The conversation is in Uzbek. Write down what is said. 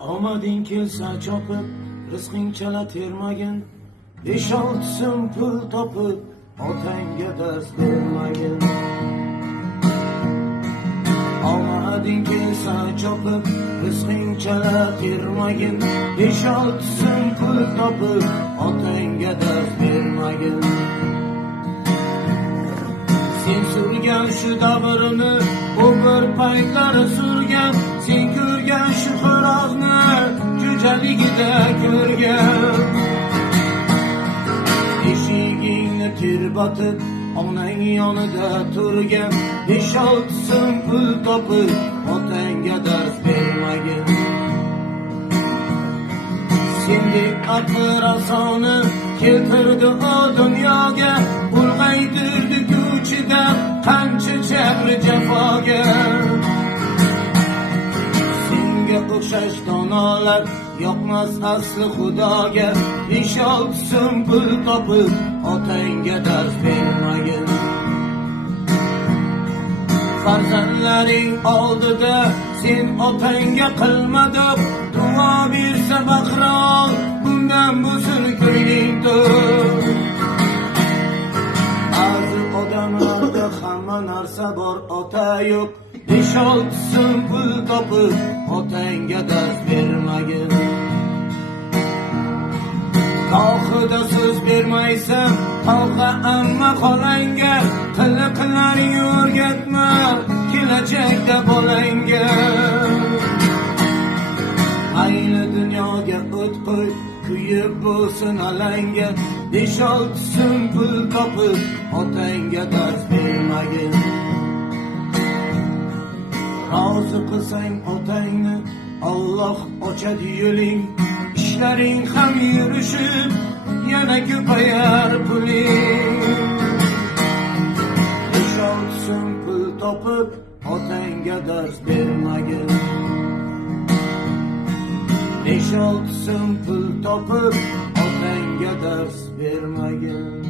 Omading kelsa chopib, rizqing chala termagin. 5-6 so'm pul topib, otangga dars bermagin. Omading kelsa chopib, rizqing chala termagin. 5-6 so'm pul topib, otangga dars bermagin. Sen surgan shu davrini, u bir paytlari surgan. Sen ko'rgan shu xo'rozni, jo'jaligida ko'rgan. Eshigingni tirbatib, onang yonida turgan. 5-6 so'm pul topib, otangga dars bermagin. Sendek aql-rasoni keltirdi o dunyoga, ulg'aytirdi ko'chida qancha jabr jafoga. Senga o'xshash donolar yoqmas asli xudoga. 5-6 so'm pul topib, otangga dars bermagin. Farzandlaring oldida sen otangga qilmadib duo bersa baqrol, bundan bo'lsin ko'ngling to'q. Ba'zi odamlarda hamma narsa bor, ota yo'q. 5-6 so'm pul topib, otangga dars bermagin. Tohida so'z bermaysan, tog'a amma xolangga. Qiliqlaring o'rgatma, kelajakda bolangga. Ayni dunyoga o't qo'y, kuyib bo'lsin alanga. 5-6 so'm pul topib, otangga dars bermagin. Rozi qilsang otangni, Alloh ochadi yo'ling. Ishlaring ham yurishib, yana ko'payar puling. 5-6 so'm pul topib, otangga dars bermagin. 5-6 so'm pul topib, otangga dars bermagin.